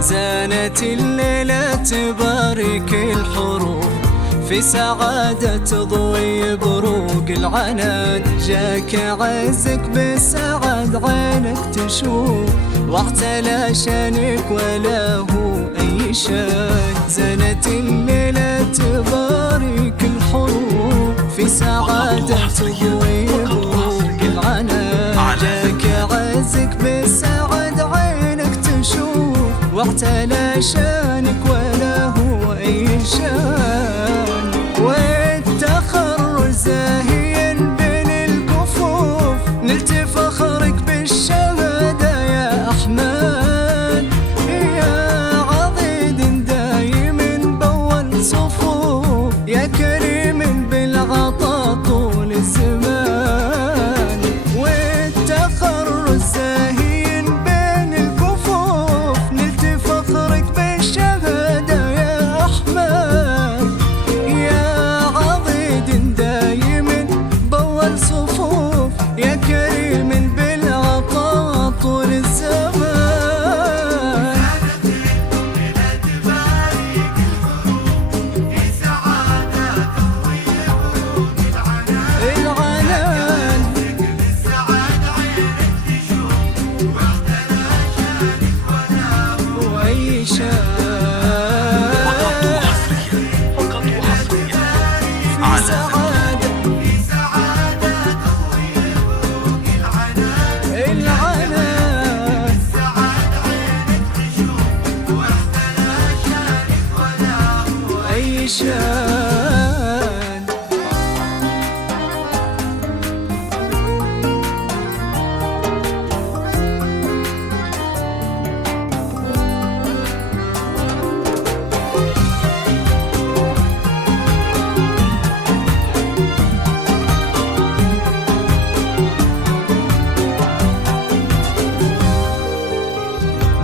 زانت الليلة تبارك الحروف في سعادة تضوي بروق العنان. جاك عزك بالسعد عينك تشوف، واعتلى شانك ولا هو أي شان. زانت الليلة تبارك الحروف في سعادة تضوي بروق العنان. جاك عزك بالسعد عينك تشوف، واعتلى شانك ولا هو أي شان. والتخرج زاهيا بين الكفوف، نلت فخرك بالشهادة يا أحمد. يا عضيد دايم بأول صفوف، يا كريم بالعطاء طول الزمان. والتخرج زاهيا بين الكفوف، نلت فخرك بالشهادة يا أحمد. يا عضيد دايم بأول صفوف، يا كريم بالعطاء طول الزمان.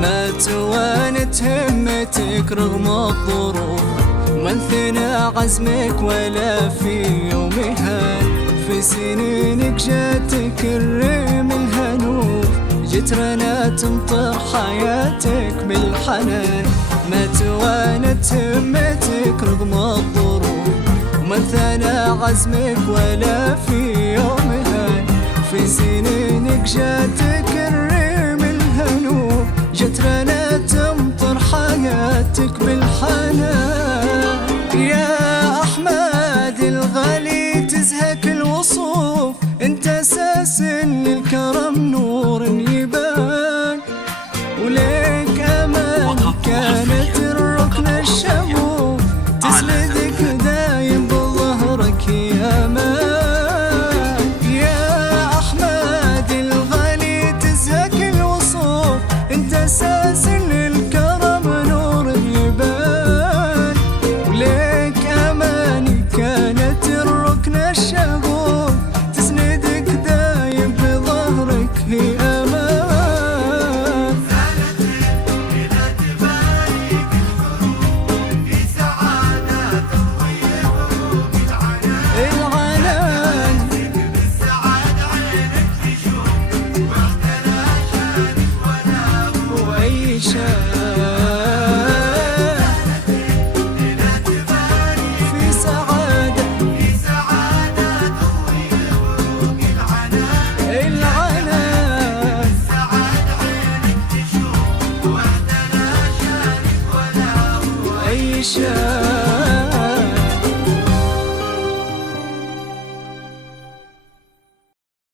ما توانت همتك رغم الظروف، ما انثنى عزمك ولا في يوم هان. في سنينك جاتك الريم الهنوف، جيت رنا تمطر حياتك بالحنان. ما توانت همتك رغم الظروف، وما انثنى عزمك ولا في يوم هان. في سنينك جاتك الريم الهنوف، جت رنا تمطر حياتك بالحنان. يا أحمد الغالي تزهك الوصوف، انت أساس للكرم نور يبان. وليك أمان كانت الركن الشموف، تسندك دايم بظهرك يا مان. يا أحمد الغالي تزهك الوصوف، انت أساس للكرم نور يبان. وليك أماني كانت الركن الشغوف، تسندك دايم بظهرك هي أمان. عيشة